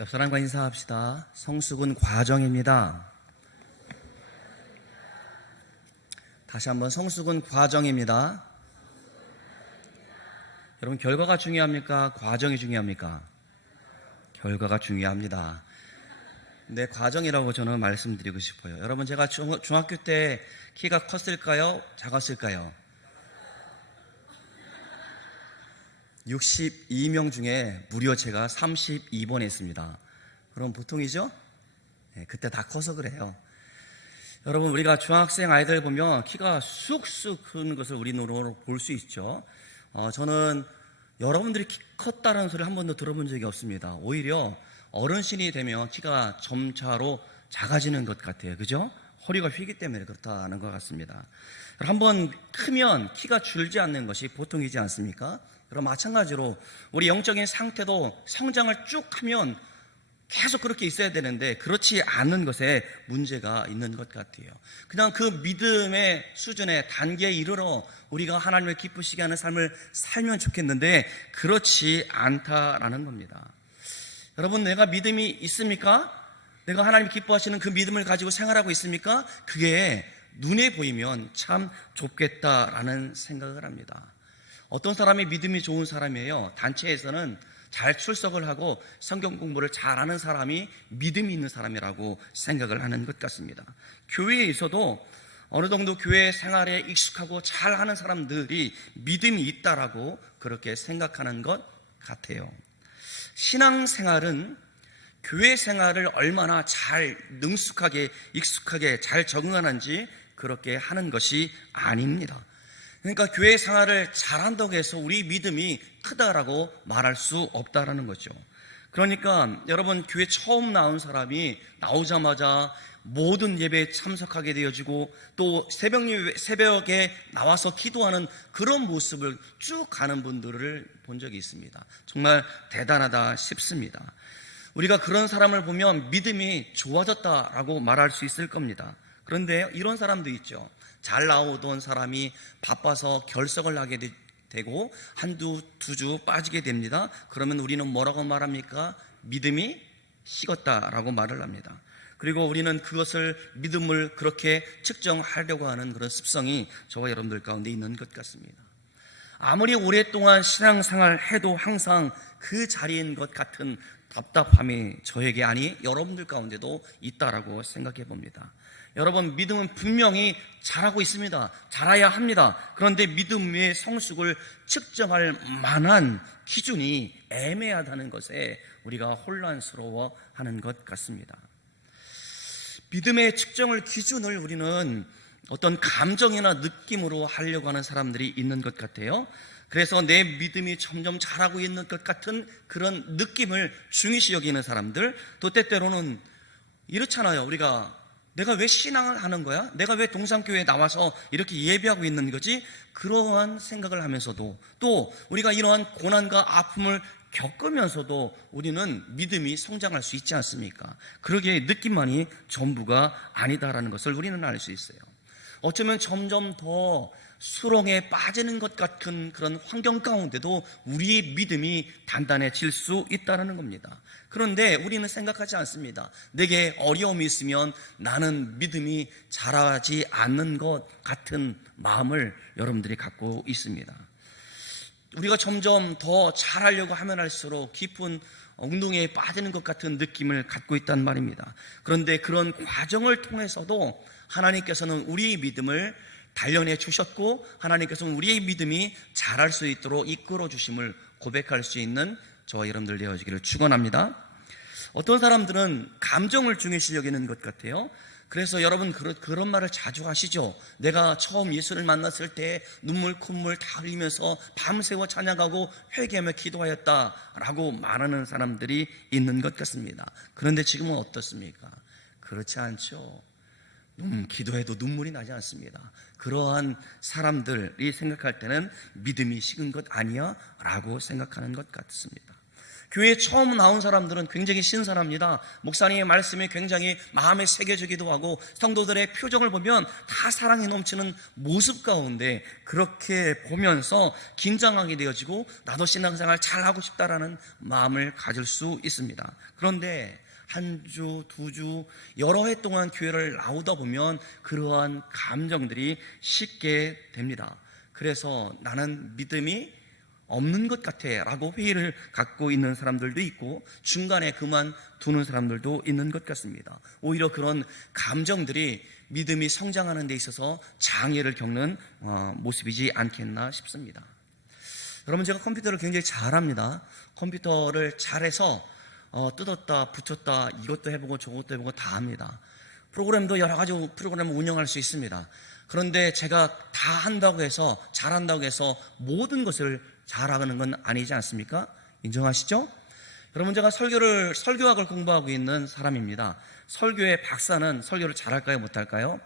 옆 사람과 인사합시다. 성숙은 과정입니다. 다시 한번 성숙은 과정입니다. 여러분, 결과가 중요합니까? 과정이 중요합니까? 결과가 중요합니다. 네, 과정이라고 저는 말씀드리고 싶어요. 여러분, 제가 중학교 때 키가 컸을까요? 작았을까요? 62명 중에 무려 제가 32번 했습니다. 그럼 보통이죠? 네, 그때 다 커서 그래요. 여러분, 우리가 중학생 아이들 보면 키가 쑥쑥 크는 것을 우리 눈으로 볼 수 있죠. 저는 여러분들이 키 컸다는 소리 한 번도 들어본 적이 없습니다. 오히려 어른신이 되면 키가 점차로 작아지는 것 같아요. 그죠? 허리가 휘기 때문에 그렇다는 것 같습니다. 한번 크면 키가 줄지 않는 것이 보통이지 않습니까? 그럼 마찬가지로 우리 영적인 상태도 성장을 쭉 하면 계속 그렇게 있어야 되는데 그렇지 않은 것에 문제가 있는 것 같아요. 그냥 그 믿음의 수준의 단계에 이르러 우리가 하나님을 기쁘시게 하는 삶을 살면 좋겠는데 그렇지 않다라는 겁니다. 여러분, 내가 믿음이 있습니까? 내가 하나님 기뻐하시는 그 믿음을 가지고 생활하고 있습니까? 그게 눈에 보이면 참 좁겠다라는 생각을 합니다. 어떤 사람이 믿음이 좋은 사람이에요. 단체에서는 잘 출석을 하고 성경 공부를 잘하는 사람이 믿음이 있는 사람이라고 생각을 하는 것 같습니다. 교회에서도 어느 정도 교회 생활에 익숙하고 잘하는 사람들이 믿음이 있다라고 그렇게 생각하는 것 같아요. 신앙생활은 교회 생활을 얼마나 잘 능숙하게 익숙하게 잘 적응하는지 그렇게 하는 것이 아닙니다. 그러니까 교회 생활을 잘한다고 해서 우리 믿음이 크다라고 말할 수 없다라는 거죠. 그러니까 여러분, 교회 처음 나온 사람이 나오자마자 모든 예배에 참석하게 되어지고 또 새벽에 나와서 기도하는 그런 모습을 쭉 가는 분들을 본 적이 있습니다. 정말 대단하다 싶습니다. 우리가 그런 사람을 보면 믿음이 좋아졌다라고 말할 수 있을 겁니다. 그런데 이런 사람도 있죠. 잘 나오던 사람이 바빠서 결석을 하게 되고 한두 두 주 빠지게 됩니다. 그러면 우리는 뭐라고 말합니까? 믿음이 식었다라고 말을 합니다. 그리고 우리는 그것을 믿음을 그렇게 측정하려고 하는 그런 습성이 저와 여러분들 가운데 있는 것 같습니다. 아무리 오랫동안 신앙생활 해도 항상 그 자리인 것 같은 답답함이 저에게 아니 여러분들 가운데도 있다라고 생각해 봅니다. 여러분, 믿음은 분명히 잘하고 있습니다. 잘해야 합니다. 그런데 믿음의 성숙을 측정할 만한 기준이 애매하다는 것에 우리가 혼란스러워하는 것 같습니다. 믿음의 측정을 기준을 우리는 어떤 감정이나 느낌으로 하려고 하는 사람들이 있는 것 같아요. 그래서 내 믿음이 점점 잘하고 있는 것 같은 그런 느낌을 중요시 여기는 사람들, 또 때때로는 이렇잖아요. 내가 왜 신앙을 하는 거야? 내가 왜 동산교회에 나와서 이렇게 예배하고 있는 거지? 그러한 생각을 하면서도 또 우리가 이러한 고난과 아픔을 겪으면서도 우리는 믿음이 성장할 수 있지 않습니까? 그러기에 느낌만이 전부가 아니다라는 것을 우리는 알 수 있어요. 어쩌면 점점 더 수렁에 빠지는 것 같은 그런 환경 가운데도 우리의 믿음이 단단해질 수 있다는 겁니다. 그런데 우리는 생각하지 않습니다. 내게 어려움이 있으면 나는 믿음이 자라지 않는 것 같은 마음을 여러분들이 갖고 있습니다. 우리가 점점 더 잘하려고 하면 할수록 깊은 엉덩이에 빠지는 것 같은 느낌을 갖고 있단 말입니다. 그런데 그런 과정을 통해서도 하나님께서는 우리의 믿음을 단련해 주셨고 하나님께서는 우리의 믿음이 자랄 수 있도록 이끌어 주심을 고백할 수 있는 저와 여러분들 되어지기를 축원합니다. 어떤 사람들은 감정을 중요시 여기는 것 같아요. 그래서 여러분 그런 말을 자주 하시죠. 내가 처음 예수를 만났을 때 눈물 콧물 다 흘리면서 밤새워 찬양하고 회개하며 기도하였다라고 말하는 사람들이 있는 것 같습니다. 그런데 지금은 어떻습니까? 그렇지 않죠. 기도해도 눈물이 나지 않습니다. 그러한 사람들이 생각할 때는 믿음이 식은 것 아니야? 라고 생각하는 것 같습니다. 교회에 처음 나온 사람들은 굉장히 신선합니다. 목사님의 말씀이 굉장히 마음에 새겨지기도 하고 성도들의 표정을 보면 다 사랑이 넘치는 모습 가운데 그렇게 보면서 긴장하게 되어지고 나도 신앙생활 잘하고 싶다라는 마음을 가질 수 있습니다. 그런데 한 주, 두 주, 여러 해 동안 교회를 나오다 보면 그러한 감정들이 식게 됩니다. 그래서 나는 믿음이 없는 것 같아 라고 회의를 갖고 있는 사람들도 있고 중간에 그만두는 사람들도 있는 것 같습니다. 오히려 그런 감정들이 믿음이 성장하는 데 있어서 장애를 겪는 모습이지 않겠나 싶습니다. 여러분, 제가 컴퓨터를 굉장히 잘합니다. 컴퓨터를 잘해서 뜯었다 붙였다 이것도 해보고 저것도 해보고 다 합니다. 프로그램도 여러 가지 프로그램을 운영할 수 있습니다. 그런데 제가 다 한다고 해서 잘한다고 해서 모든 것을 잘하는 건 아니지 않습니까? 인정하시죠? 여러분, 제가 설교학을 공부하고 있는 사람입니다. 설교의 박사는 설교를 잘할까요? 못할까요?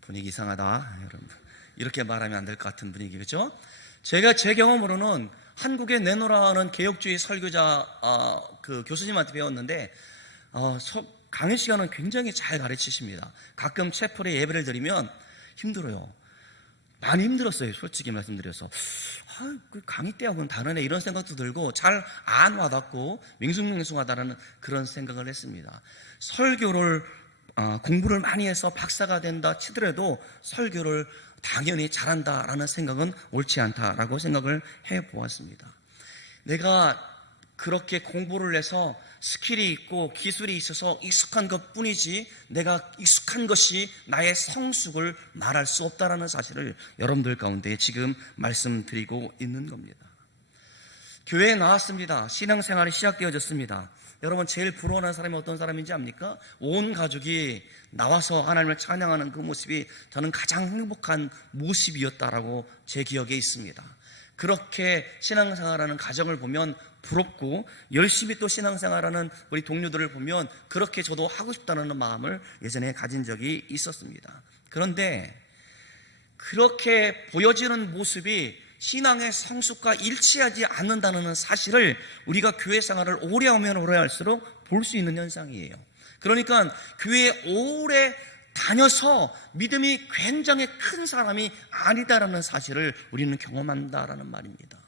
분위기 이상하다. 여러분, 이렇게 말하면 안 될 것 같은 분위기, 그렇죠? 제가 제 경험으로는 한국에 내노라는 개혁주의 설교자 그 교수님한테 배웠는데 강의 시간은 굉장히 잘 가르치십니다. 가끔 채플에 예배를 드리면 힘들어요. 많이 힘들었어요. 솔직히 말씀드려서 그 강의 때하고는 다르네 이런 생각도 들고 잘 안 와닿고 밍숭밍숭하다라는 그런 생각을 했습니다. 설교를 공부를 많이 해서 박사가 된다 치더라도 설교를 당연히 잘한다라는 생각은 옳지 않다라고 생각을 해보았습니다. 내가 그렇게 공부를 해서 스킬이 있고 기술이 있어서 익숙한 것뿐이지 내가 익숙한 것이 나의 성숙을 말할 수 없다라는 사실을 여러분들 가운데 지금 말씀드리고 있는 겁니다. 교회에 나왔습니다. 신앙생활이 시작되어졌습니다. 여러분, 제일 부러워하는 사람이 어떤 사람인지 압니까? 온 가족이 나와서 하나님을 찬양하는 그 모습이 저는 가장 행복한 모습이었다라고 제 기억에 있습니다. 그렇게 신앙생활하는 가정을 보면 부럽고 열심히 또 신앙생활하는 우리 동료들을 보면 그렇게 저도 하고 싶다는 마음을 예전에 가진 적이 있었습니다. 그런데 그렇게 보여지는 모습이 신앙의 성숙과 일치하지 않는다는 사실을 우리가 교회 생활을 오래 하면 오래 할수록 볼 수 있는 현상이에요. 그러니까 교회에 오래 다녀서 믿음이 굉장히 큰 사람이 아니다라는 사실을 우리는 경험한다라는 말입니다.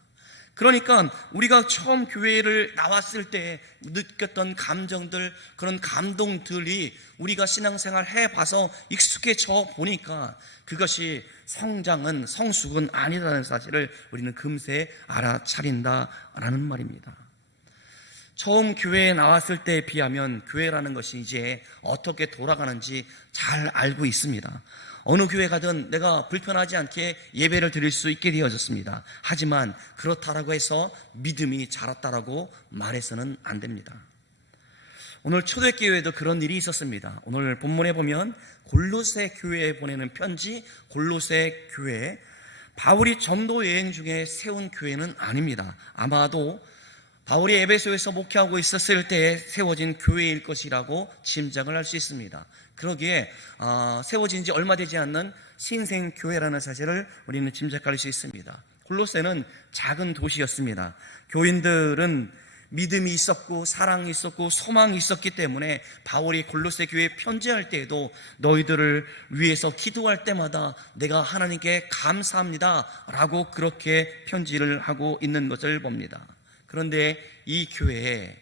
그러니까 우리가 처음 교회를 나왔을 때 느꼈던 감정들, 그런 감동들이 우리가 신앙생활 해봐서 익숙해져 보니까 그것이 성장은, 성숙은 아니라는 사실을 우리는 금세 알아차린다라는 말입니다. 처음 교회에 나왔을 때에 비하면 교회라는 것이 이제 어떻게 돌아가는지 잘 알고 있습니다. 어느 교회 가든 내가 불편하지 않게 예배를 드릴 수 있게 되어졌습니다. 하지만 그렇다라고 해서 믿음이 자랐다라고 말해서는 안 됩니다. 오늘 초대교회에도 그런 일이 있었습니다. 오늘 본문에 보면 골로새 교회에 보내는 편지, 골로새 교회, 바울이 전도 여행 중에 세운 교회는 아닙니다. 아마도 바울이 에베소에서 목회하고 있었을 때에 세워진 교회일 것이라고 짐작을 할 수 있습니다. 그러기에 세워진 지 얼마 되지 않는 신생교회라는 사실을 우리는 짐작할 수 있습니다. 골로새는 작은 도시였습니다. 교인들은 믿음이 있었고 사랑이 있었고 소망이 있었기 때문에 바울이 골로새 교회에 편지할 때에도 너희들을 위해서 기도할 때마다 내가 하나님께 감사합니다 라고 그렇게 편지를 하고 있는 것을 봅니다. 그런데 이 교회에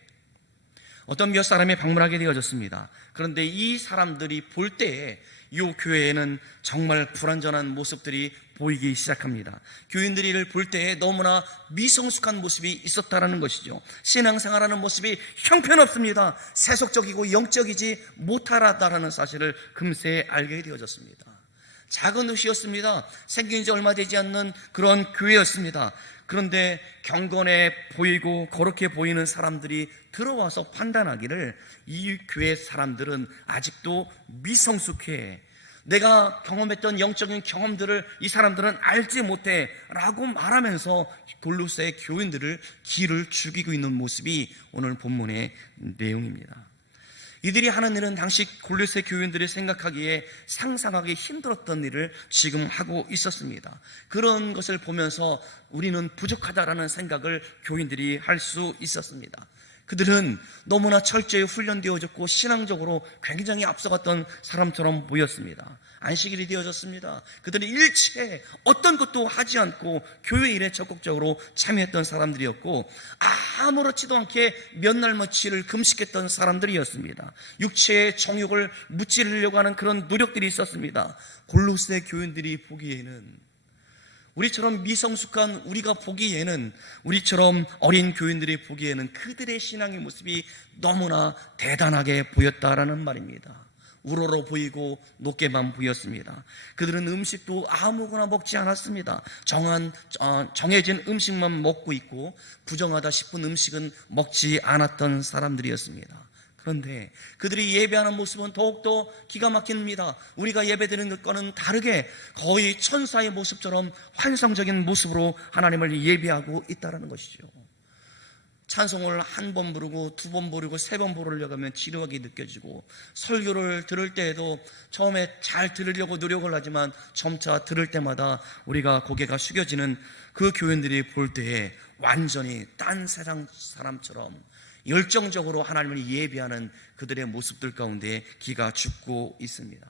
어떤 몇 사람이 방문하게 되어졌습니다. 그런데 이 사람들이 볼 때에 이 교회에는 정말 불완전한 모습들이 보이기 시작합니다. 교인들이 이를 볼 때에 너무나 미성숙한 모습이 있었다라는 것이죠. 신앙생활하는 모습이 형편없습니다. 세속적이고 영적이지 못하다라는 사실을 금세 알게 되어졌습니다. 작은 도시였습니다. 생긴 지 얼마 되지 않는 그런 교회였습니다. 그런데 경건해 보이고 거룩해 보이는 사람들이 들어와서 판단하기를 이 교회 사람들은 아직도 미성숙해, 내가 경험했던 영적인 경험들을 이 사람들은 알지 못해 라고 말하면서 골로새 교인들을 기를 죽이고 있는 모습이 오늘 본문의 내용입니다. 이들이 하는 일은 당시 골로새 교인들이 생각하기에 상상하기 힘들었던 일을 지금 하고 있었습니다. 그런 것을 보면서 우리는 부족하다라는 생각을 교인들이 할 수 있었습니다. 그들은 너무나 철저히 훈련되어졌고 신앙적으로 굉장히 앞서갔던 사람처럼 보였습니다. 안식일이 되어졌습니다. 그들은 일체 어떤 것도 하지 않고 교회 일에 적극적으로 참여했던 사람들이었고, 아무렇지도 않게 몇 날 며칠을 금식했던 사람들이었습니다. 육체의 정욕을 무찌르려고 하는 그런 노력들이 있었습니다. 골로새 교인들이 보기에는, 우리처럼 미성숙한 우리가 보기에는, 우리처럼 어린 교인들이 보기에는 그들의 신앙의 모습이 너무나 대단하게 보였다라는 말입니다. 우러러 보이고 높게만 보였습니다. 그들은 음식도 아무거나 먹지 않았습니다. 정해진 음식만 먹고 있고, 부정하다 싶은 음식은 먹지 않았던 사람들이었습니다. 그런데 그들이 예배하는 모습은 더욱더 기가 막힙니다. 우리가 예배드리는 것과는 다르게 거의 천사의 모습처럼 환상적인 모습으로 하나님을 예배하고 있다는 것이죠. 찬송을 한 번 부르고 두 번 부르고 세 번 부르려고 하면 지루하게 느껴지고, 설교를 들을 때에도 처음에 잘 들으려고 노력을 하지만 점차 들을 때마다 우리가 고개가 숙여지는 그 교인들이 볼 때에 완전히 딴 세상 사람처럼 열정적으로 하나님을 예배하는 그들의 모습들 가운데 기가 죽고 있습니다.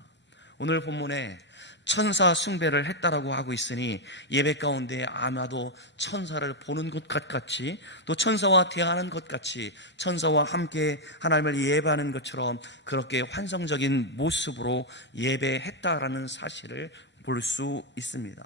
오늘 본문에 천사 숭배를 했다라고 하고 있으니, 예배 가운데 아마도 천사를 보는 것 같이, 또 천사와 대화하는 것 같이, 천사와 함께 하나님을 예배하는 것처럼 그렇게 환상적인 모습으로 예배했다라는 사실을 볼 수 있습니다.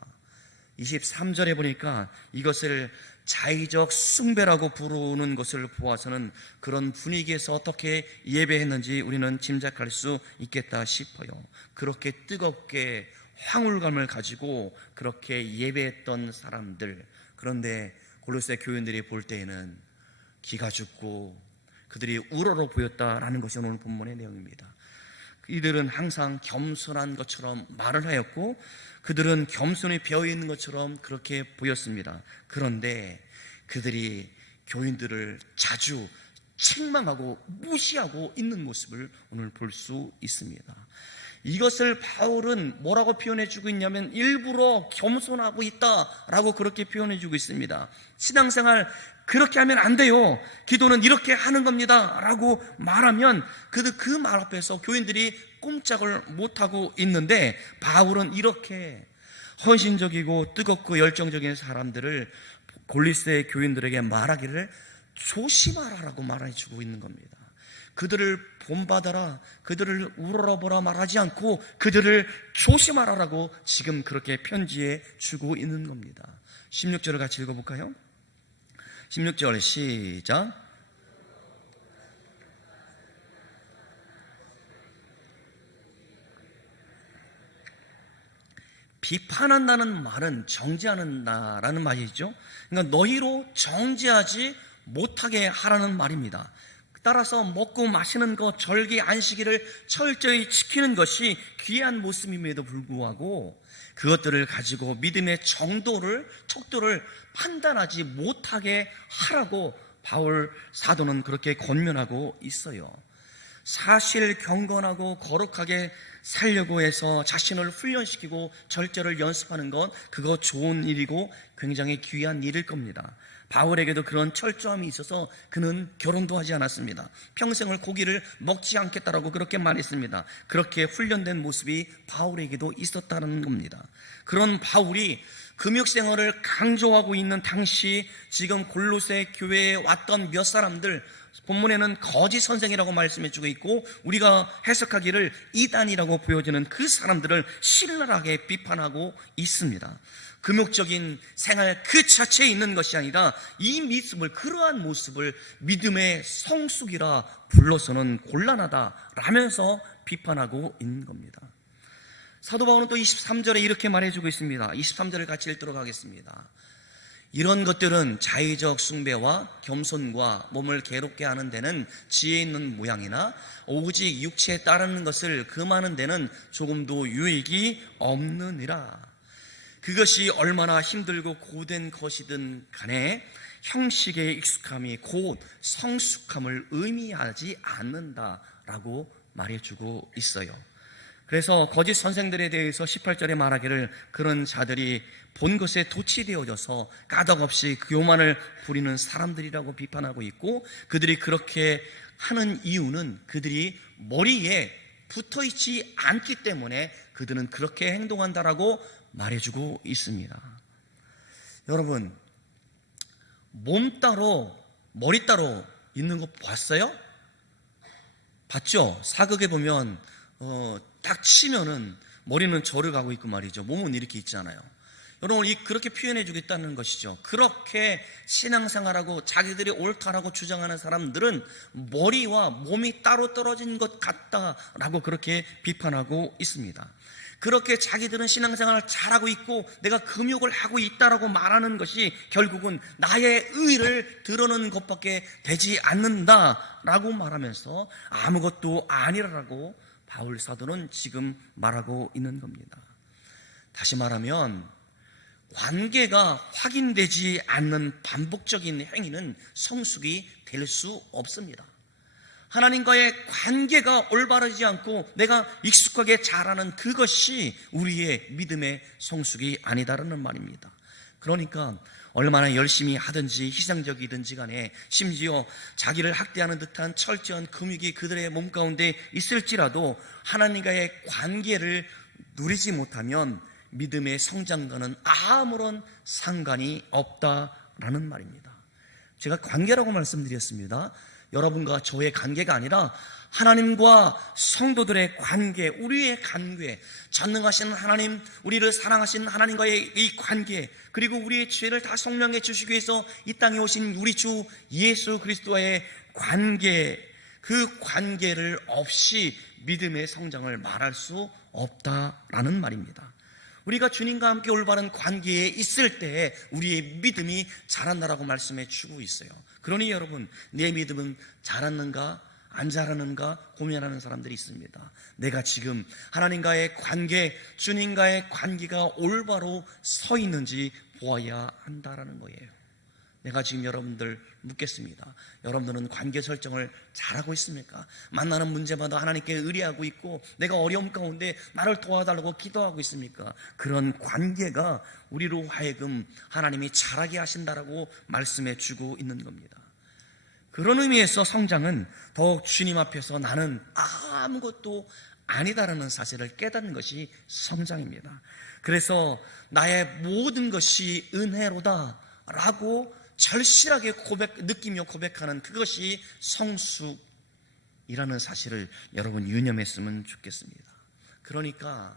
23절에 보니까 이것을 자의적 숭배라고 부르는 것을 보아서는 그런 분위기에서 어떻게 예배했는지 우리는 짐작할 수 있겠다 싶어요. 그렇게 뜨겁게 황홀감을 가지고 그렇게 예배했던 사람들, 그런데 골로새 교인들이 볼 때에는 기가 죽고 그들이 우러러 보였다라는 것이 오늘 본문의 내용입니다. 이들은 항상 겸손한 것처럼 말을 하였고, 그들은 겸손히 배어있는 것처럼 그렇게 보였습니다. 그런데 그들이 교인들을 자주 책망하고 무시하고 있는 모습을 오늘 볼 수 있습니다. 이것을 바울은 뭐라고 표현해주고 있냐면, 일부러 겸손하고 있다라고 그렇게 표현해주고 있습니다. 신앙생활 그렇게 하면 안 돼요, 기도는 이렇게 하는 겁니다 라고 말하면 그 말 앞에서 교인들이 꼼짝을 못하고 있는데, 바울은 이렇게 헌신적이고 뜨겁고 열정적인 사람들을 골로새 교인들에게 말하기를 조심하라라고 말해주고 있는 겁니다. 그들을 본받아라, 그들을 우러러보라 말하지 않고 그들을 조심하라라고 지금 그렇게 편지해 주고 있는 겁니다. 16절을 같이 읽어볼까요? 16절 시작. 비판한다는 말은 정죄한다라는 말이죠. 그러니까 너희로 정죄하지 못하게 하라는 말입니다. 따라서 먹고 마시는 것, 절기, 안식일을 철저히 지키는 것이 귀한 모습임에도 불구하고 그것들을 가지고 믿음의 정도를, 척도를 판단하지 못하게 하라고 바울 사도는 그렇게 권면하고 있어요. 사실 경건하고 거룩하게 살려고 해서 자신을 훈련시키고 절제를 연습하는 건 그거 좋은 일이고 굉장히 귀한 일일 겁니다. 바울에게도 그런 철저함이 있어서 그는 결혼도 하지 않았습니다. 평생을 고기를 먹지 않겠다라고 그렇게 말했습니다. 그렇게 훈련된 모습이 바울에게도 있었다는 겁니다. 그런 바울이 금욕생활을 강조하고 있는 당시 지금 골로새 교회에 왔던 몇 사람들, 본문에는 거짓 선생이라고 말씀해주고 있고 우리가 해석하기를 이단이라고 보여지는 그 사람들을 신랄하게 비판하고 있습니다. 금욕적인 생활 그 자체에 있는 것이 아니라 이 모습을, 그러한 모습을 믿음의 성숙이라 불러서는 곤란하다라면서 비판하고 있는 겁니다. 사도 바울은 또 23절에 이렇게 말해주고 있습니다. 23절을 같이 읽도록 하겠습니다. 이런 것들은 자의적 숭배와 겸손과 몸을 괴롭게 하는 데는 지혜 있는 모양이나 오직 육체에 따르는 것을 금하는 데는 조금도 유익이 없느니라. 그것이 얼마나 힘들고 고된 것이든 간에 형식에 익숙함이 곧 성숙함을 의미하지 않는다 라고 말해주고 있어요. 그래서 거짓 선생들에 대해서 18절에 말하기를 그런 자들이 본 것에 돛이 되어져서 까닭없이 교만을 부리는 사람들이라고 비판하고 있고, 그들이 그렇게 하는 이유는 그들이 머리에 붙어있지 않기 때문에 그들은 그렇게 행동한다라고 말해주고 있습니다. 여러분, 몸 따로 머리 따로 있는 거 봤어요? 봤죠? 사극에 보면 딱 치면은 머리는 저를 가고 있고 말이죠. 몸은 이렇게 있잖아요. 여러분, 그렇게 표현해 주겠다는 것이죠. 그렇게 신앙생활하고 자기들이 옳다라고 주장하는 사람들은 머리와 몸이 따로 떨어진 것 같다라고 그렇게 비판하고 있습니다. 그렇게 자기들은 신앙생활을 잘하고 있고 내가 금욕을 하고 있다라고 말하는 것이 결국은 나의 의를 드러내는 것밖에 되지 않는다라고 말하면서 아무것도 아니라고 바울 사도는 지금 말하고 있는 겁니다. 다시 말하면 관계가 확인되지 않는 반복적인 행위는 성숙이 될 수 없습니다. 하나님과의 관계가 올바르지 않고 내가 익숙하게 자라는 그것이 우리의 믿음의 성숙이 아니다라는 말입니다. 그러니까 얼마나 열심히 하든지 희생적이든지 간에 심지어 자기를 학대하는 듯한 철저한 금욕이 그들의 몸 가운데 있을지라도 하나님과의 관계를 누리지 못하면 믿음의 성장과는 아무런 상관이 없다라는 말입니다. 제가 관계라고 말씀드렸습니다. 여러분과 저의 관계가 아니라 하나님과 성도들의 관계, 우리의 관계, 전능하신 하나님, 우리를 사랑하신 하나님과의 이 관계, 그리고 우리의 죄를 다 속량해 주시기 위해서 이 땅에 오신 우리 주 예수 그리스도와의 관계, 그 관계를 없이 믿음의 성장을 말할 수 없다라는 말입니다. 우리가 주님과 함께 올바른 관계에 있을 때 우리의 믿음이 자란다라고 말씀해 주고 있어요. 그러니 여러분, 내 믿음은 자랐는가 안 자라는가 고민하는 사람들이 있습니다. 내가 지금 하나님과의 관계, 주님과의 관계가 올바로 서 있는지 보아야 한다라는 거예요. 내가 지금 여러분들 묻겠습니다. 여러분들은 관계 설정을 잘하고 있습니까? 만나는 문제마다 하나님께 의뢰하고 있고 내가 어려움 가운데 나를 도와달라고 기도하고 있습니까? 그런 관계가 우리로 하여금 하나님이 잘하게 하신다라고 말씀해 주고 있는 겁니다. 그런 의미에서 성장은 더욱 주님 앞에서 나는 아무것도 아니다라는 사실을 깨닫는 것이 성장입니다. 그래서 나의 모든 것이 은혜로다라고 절실하게 느끼며 고백하는 그것이 성숙이라는 사실을 여러분 유념했으면 좋겠습니다. 그러니까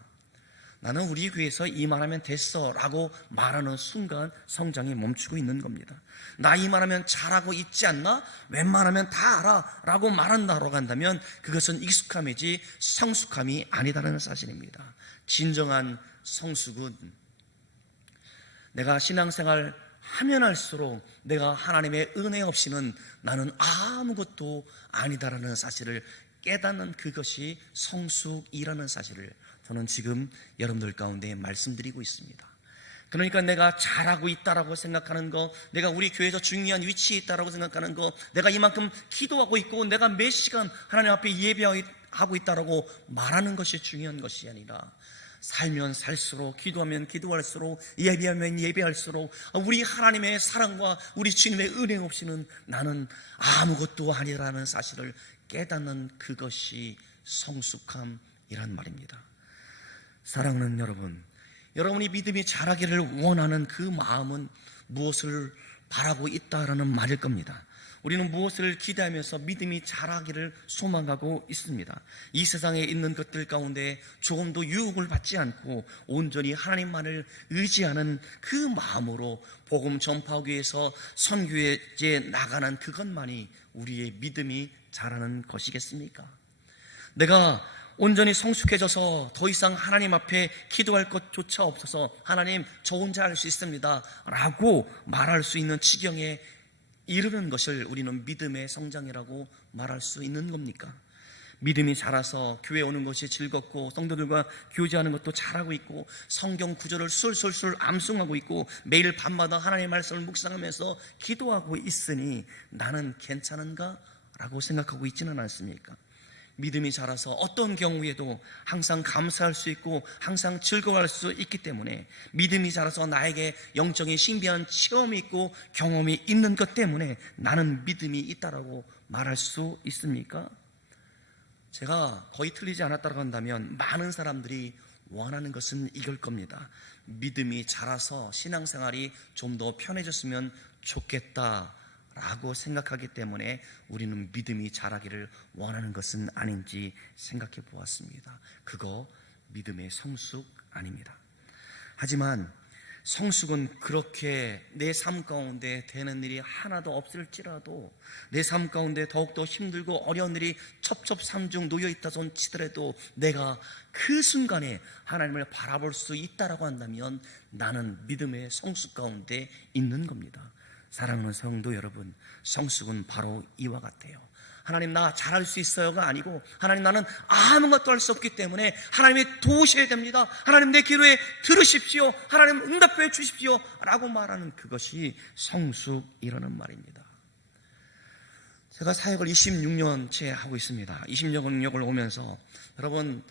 나는 우리 교회에서 이만하면 됐어 라고 말하는 순간 성장이 멈추고 있는 겁니다. 나 이만하면 잘하고 있지 않나? 웬만하면 다 알아 라고 말한다고 한다면 그것은 익숙함이지 성숙함이 아니다라는 사실입니다. 진정한 성숙은 내가 신앙생활 하면 할수록 내가 하나님의 은혜 없이는 나는 아무것도 아니다라는 사실을 깨닫는 그것이 성숙이라는 사실을 저는 지금 여러분들 가운데 말씀드리고 있습니다. 그러니까 내가 잘하고 있다라고 생각하는 거, 내가 우리 교회에서 중요한 위치에 있다라고 생각하는 거, 내가 이만큼 기도하고 있고 내가 몇 시간 하나님 앞에 예배하고 있다라고 말하는 것이 중요한 것이 아니라 살면 살수록, 기도하면 기도할수록, 예배하면 예배할수록 우리 하나님의 사랑과 우리 주님의 은혜 없이는 나는 아무것도 아니라는 사실을 깨닫는 그것이 성숙함이란 말입니다. 사랑하는 여러분, 여러분이 믿음이 자라기를 원하는 그 마음은 무엇을 바라고 있다라는 말일 겁니다. 우리는 무엇을 기대하면서 믿음이 자라기를 소망하고 있습니다. 이 세상에 있는 것들 가운데 조금도 유혹을 받지 않고 온전히 하나님만을 의지하는 그 마음으로 복음 전파하기 위해서 선교에 나가는 그것만이 우리의 믿음이 자라는 것이겠습니까? 내가 온전히 성숙해져서 더 이상 하나님 앞에 기도할 것조차 없어서 하나님 저 혼자 할 수 있습니다 라고 말할 수 있는 지경에 이르는 것을 우리는 믿음의 성장이라고 말할 수 있는 겁니까? 믿음이 자라서 교회 오는 것이 즐겁고 성도들과 교제하는 것도 잘하고 있고 성경 구절을 술술술 암송하고 있고 매일 밤마다 하나님의 말씀을 묵상하면서 기도하고 있으니 나는 괜찮은가? 라고 생각하고 있지는 않습니까? 믿음이 자라서 어떤 경우에도 항상 감사할 수 있고 항상 즐거워할 수 있기 때문에, 믿음이 자라서 나에게 영적인 신비한 체험이 있고 경험이 있는 것 때문에 나는 믿음이 있다라고 말할 수 있습니까? 제가 거의 틀리지 않았다고 한다면 많은 사람들이 원하는 것은 이걸 겁니다. 믿음이 자라서 신앙생활이 좀 더 편해졌으면 좋겠다라고 생각하기 때문에 우리는 믿음이 자라기를 원하는 것은 아닌지 생각해 보았습니다. 그거 믿음의 성숙 아닙니다. 하지만 성숙은 그렇게 내 삶 가운데 되는 일이 하나도 없을지라도, 내 삶 가운데 더욱더 힘들고 어려운 일이 첩첩산중 놓여있다 손 치더라도 내가 그 순간에 하나님을 바라볼 수 있다라고 한다면 나는 믿음의 성숙 가운데 있는 겁니다. 사랑하는 성도 여러분, 성숙은 바로 이와 같아요. 하나님 나 잘할 수 있어요가 아니고, 하나님 나는 아무것도 할 수 없기 때문에 하나님이 도우셔야 됩니다. 하나님 내 기도에 들으십시오. 하나님 응답해 주십시오 라고 말하는 그것이 성숙이라는 말입니다. 제가 사역을 26년째 하고 있습니다. 26년을 오면서 여러분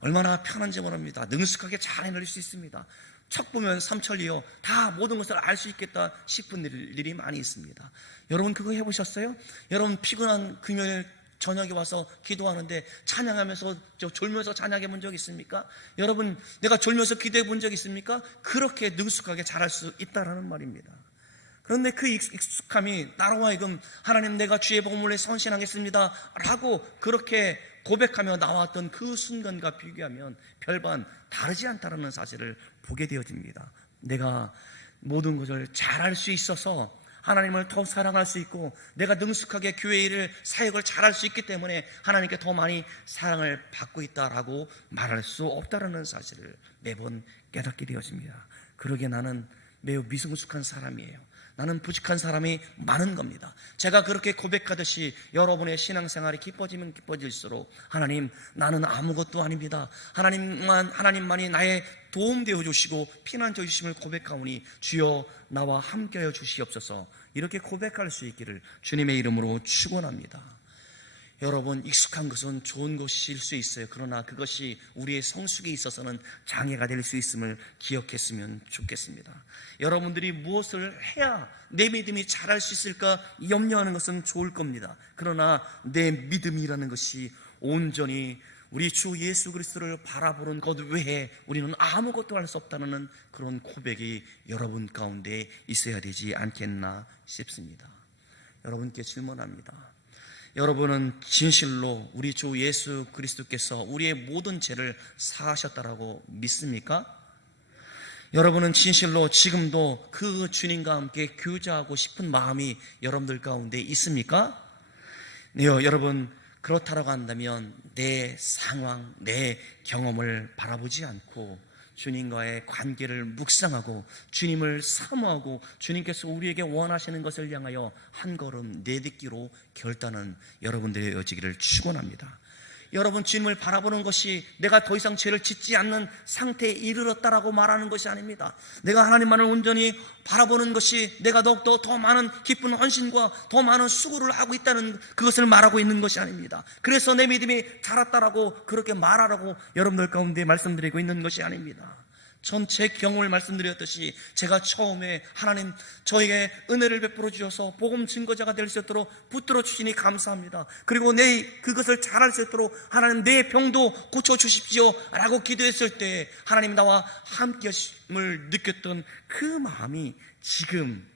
얼마나 편한지 모릅니다. 능숙하게 잘 해낼 수 있습니다. 척 보면 삼천리요, 다 모든 것을 알 수 있겠다 싶은 일이 많이 있습니다. 여러분 그거 해보셨어요? 여러분 피곤한 금요일 저녁에 와서 기도하는데 찬양하면서 졸면서 찬양해 본 적 있습니까? 여러분 내가 졸면서 기도해 본 적 있습니까? 그렇게 능숙하게 잘할 수 있다라는 말입니다. 그런데 그 익숙함이 나로 하여금 하나님 내가 주의 복음을 위해 헌신하겠습니다 라고 그렇게 고백하며 나왔던 그 순간과 비교하면 별반 다르지 않다는 사실을 보게 되어집니다. 내가 모든 것을 잘할 수 있어서 하나님을 더 사랑할 수 있고, 내가 능숙하게 교회 일을 사역을 잘할 수 있기 때문에 하나님께 더 많이 사랑을 받고 있다라고 말할 수 없다는 사실을 매번 깨닫게 되어집니다. 그러기에 나는 매우 미성숙한 사람이에요. 나는 부족한 사람이 많은 겁니다. 제가 그렇게 고백하듯이 여러분의 신앙생활이 기뻐지면 기뻐질수록 하나님 나는 아무것도 아닙니다. 하나님만이 나의 도움 되어 주시고 피난처 주심을 고백하오니 주여 나와 함께하여 주시옵소서, 이렇게 고백할 수 있기를 주님의 이름으로 축원합니다. 여러분 익숙한 것은 좋은 것일 수 있어요. 그러나 그것이 우리의 성숙에 있어서는 장애가 될 수 있음을 기억했으면 좋겠습니다. 여러분들이 무엇을 해야 내 믿음이 자랄 수 있을까 염려하는 것은 좋을 겁니다. 그러나 내 믿음이라는 것이 온전히 우리 주 예수 그리스도를 바라보는 것 외에 우리는 아무것도 할 수 없다는 그런 고백이 여러분 가운데 있어야 되지 않겠나 싶습니다. 여러분께 질문합니다. 여러분은 진실로 우리 주 예수 그리스도께서 우리의 모든 죄를 사하셨다라고 믿습니까? 여러분은 진실로 지금도 그 주님과 함께 교제하고 싶은 마음이 여러분들 가운데 있습니까? 네, 여러분 그렇다라고 한다면 내 상황, 내 경험을 바라보지 않고 주님과의 관계를 묵상하고 주님을 사모하고 주님께서 우리에게 원하시는 것을 향하여 한 걸음 내딛기로 결단은 여러분들의 여지기를 축원합니다. 여러분 주님을 바라보는 것이 내가 더 이상 죄를 짓지 않는 상태에 이르렀다라고 말하는 것이 아닙니다. 내가 하나님만을 온전히 바라보는 것이 내가 더욱더 더 많은 기쁜 헌신과 더 많은 수고를 하고 있다는 그것을 말하고 있는 것이 아닙니다. 그래서 내 믿음이 자랐다라고 그렇게 말하라고 여러분들 가운데 말씀드리고 있는 것이 아닙니다. 전 제 경험을 말씀드렸듯이 제가 처음에 하나님 저에게 은혜를 베풀어 주셔서 복음 증거자가 될 수 있도록 붙들어 주시니 감사합니다. 그리고 그것을 잘할 수 있도록 하나님 내 병도 고쳐 주십시오 라고 기도했을 때 하나님 나와 함께 하심을 느꼈던 그 마음이 지금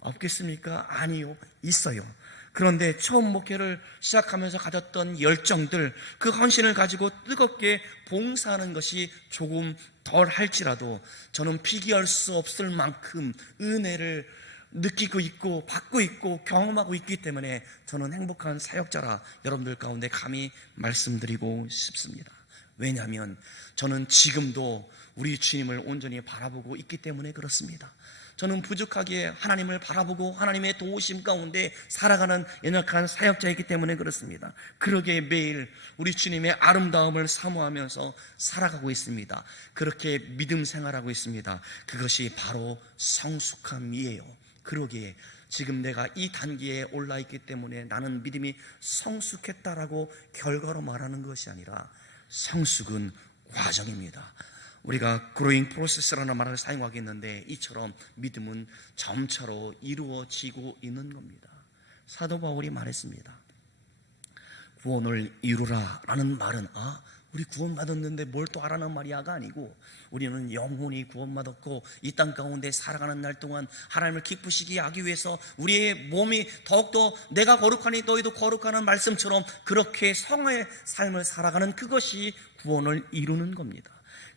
없겠습니까? 아니요, 있어요. 그런데 처음 목회를 시작하면서 가졌던 열정들, 그 헌신을 가지고 뜨겁게 봉사하는 것이 조금 덜 할지라도 저는 비교할 수 없을 만큼 은혜를 느끼고 있고 받고 있고 경험하고 있기 때문에 저는 행복한 사역자라 여러분들 가운데 감히 말씀드리고 싶습니다. 왜냐하면 저는 지금도 우리 주님을 온전히 바라보고 있기 때문에 그렇습니다. 저는 부족하게 하나님을 바라보고 하나님의 도우심 가운데 살아가는 연약한 사역자이기 때문에 그렇습니다. 그러기에 매일 우리 주님의 아름다움을 사모하면서 살아가고 있습니다. 그렇게 믿음 생활하고 있습니다. 그것이 바로 성숙함이에요. 그러기에 지금 내가 이 단계에 올라 있기 때문에 나는 믿음이 성숙했다라고 결과로 말하는 것이 아니라 성숙은 과정입니다. 우리가 growing process라는 말을 사용하겠는데 이처럼 믿음은 점차로 이루어지고 있는 겁니다. 사도 바울이 말했습니다. 구원을 이루라 라는 말은 우리 구원받았는데 뭘 또 하라는 말이야가 아니고 우리는 영혼이 구원받았고 이 땅 가운데 살아가는 날 동안 하나님을 기쁘시게 하기 위해서 우리의 몸이 더욱더 내가 거룩하니 너희도 거룩하는 말씀처럼 그렇게 성화의 삶을 살아가는 그것이 구원을 이루는 겁니다.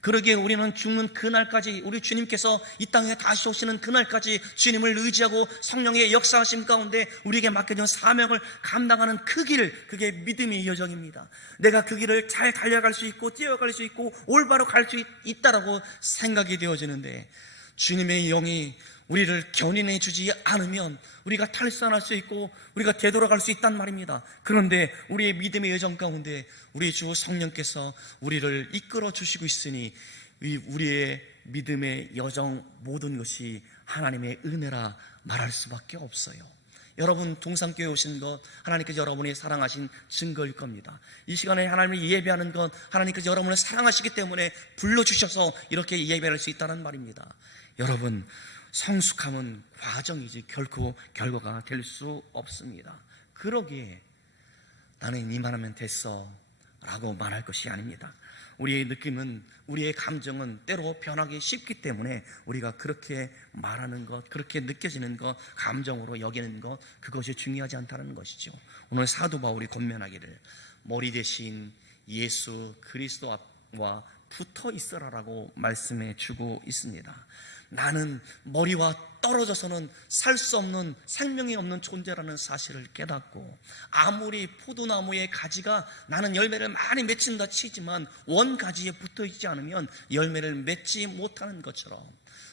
그러기에 우리는 죽는 그날까지 우리 주님께서 이 땅에 다시 오시는 그날까지 주님을 의지하고 성령의 역사하심 가운데 우리에게 맡겨진 사명을 감당하는 그 길, 그게 믿음의 여정입니다. 내가 그 길을 잘 달려갈 수 있고 뛰어갈 수 있고 올바로 갈 수 있다라고 생각이 되어지는데 주님의 영이 우리를 견인해 주지 않으면 우리가 탈선할 수 있고 우리가 되돌아갈 수 있단 말입니다. 그런데 우리의 믿음의 여정 가운데 우리 주 성령께서 우리를 이끌어 주시고 있으니 우리의 믿음의 여정 모든 것이 하나님의 은혜라 말할 수밖에 없어요. 여러분 동산교회 오신 것 하나님께서 여러분이 사랑하신 증거일 겁니다. 이 시간에 하나님을 예배하는 것 하나님께서 여러분을 사랑하시기 때문에 불러주셔서 이렇게 예배할 수 있다는 말입니다. 여러분 성숙함은 과정이지 결코 결과가 될 수 없습니다. 그러기에 나는 이만하면 됐어 라고 말할 것이 아닙니다. 우리의 느낌은 우리의 감정은 때로 변하기 쉽기 때문에 우리가 그렇게 말하는 것 그렇게 느껴지는 것 감정으로 여기는 것 그것이 중요하지 않다는 것이죠. 오늘 사도 바울이 권면하기를 머리 대신 예수 그리스도와 붙어 있어라라고 말씀해 주고 있습니다. 나는 머리와 떨어져서는 살 수 없는 생명이 없는 존재라는 사실을 깨닫고 아무리 포도나무의 가지가 나는 열매를 많이 맺힌다 치지만 원가지에 붙어 있지 않으면 열매를 맺지 못하는 것처럼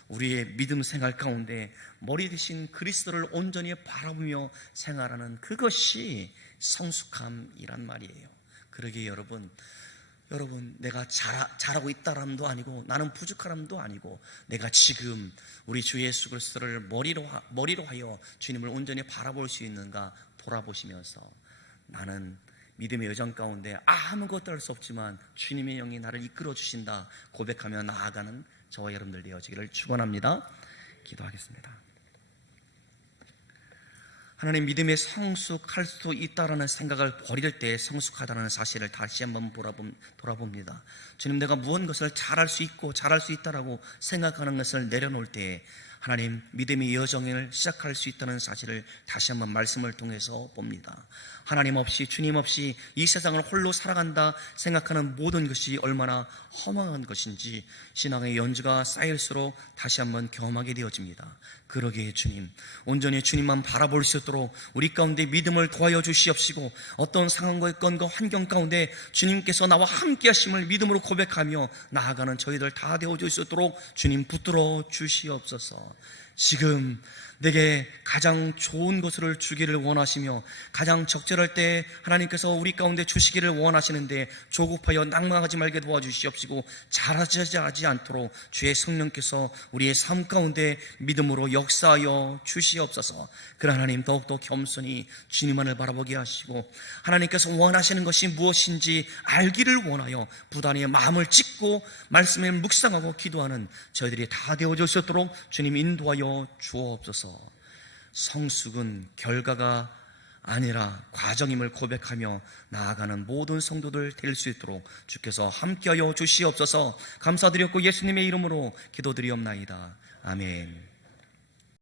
우리의 믿음 생활 가운데 머리 대신 그리스도를 온전히 바라보며 생활하는 그것이 성숙함이란 말이에요. 그러기에 여러분 내가 잘하고 있다람도 아니고 나는 부족하람도 아니고 내가 지금 우리 주 예수 그리스도를 머리로 하여 주님을 온전히 바라볼 수 있는가 돌아보시면서 나는 믿음의 여정 가운데 아무것도 할 수 없지만 주님의 영이 나를 이끌어 주신다 고백하며 나아가는 저와 여러분들 되어지기를 축원합니다. 기도하겠습니다. 하나님 믿음에 성숙할 수 있다라는 생각을 버릴 때 성숙하다는 사실을 다시 한번 돌아봅니다. 주님 내가 무언가를 잘할 수 있고 잘할 수 있다라고 생각하는 것을 내려놓을 때 하나님 믿음의 여정을 시작할 수 있다는 사실을 다시 한번 말씀을 통해서 봅니다. 하나님 없이 주님 없이 이 세상을 홀로 살아간다 생각하는 모든 것이 얼마나 허망한 것인지 신앙의 연주가 쌓일수록 다시 한번 경험하게 되어집니다. 그러기에 주님 온전히 주님만 바라볼 수 있도록 우리 가운데 믿음을 더하여 주시옵시고 어떤 상황과 건과 환경 가운데 주님께서 나와 함께 하심을 믿음으로 고백하며 나아가는 저희들 다 되어 주시도록 주님 붙들어 주시옵소서. 지금 내게 가장 좋은 것을 주기를 원하시며 가장 적절할 때 하나님께서 우리 가운데 주시기를 원하시는데 조급하여 낭망하지 말게 도와주시옵시고 잘하지 않도록 주의 성령께서 우리의 삶 가운데 믿음으로 역사하여 주시옵소서. 그러나 하나님 더욱더 겸손히 주님만을 바라보게 하시고 하나님께서 원하시는 것이 무엇인지 알기를 원하여 부단히 마음을 찢고 말씀에 묵상하고 기도하는 저희들이 다 되어질 수 있도록 주님 인도하여 주옵소서. 성숙은 결과가 아니라 과정임을 고백하며 나아가는 모든 성도들 될 수 있도록 주께서 함께하여 주시옵소서. 감사드렸고 예수님의 이름으로 기도드리옵나이다. 아멘.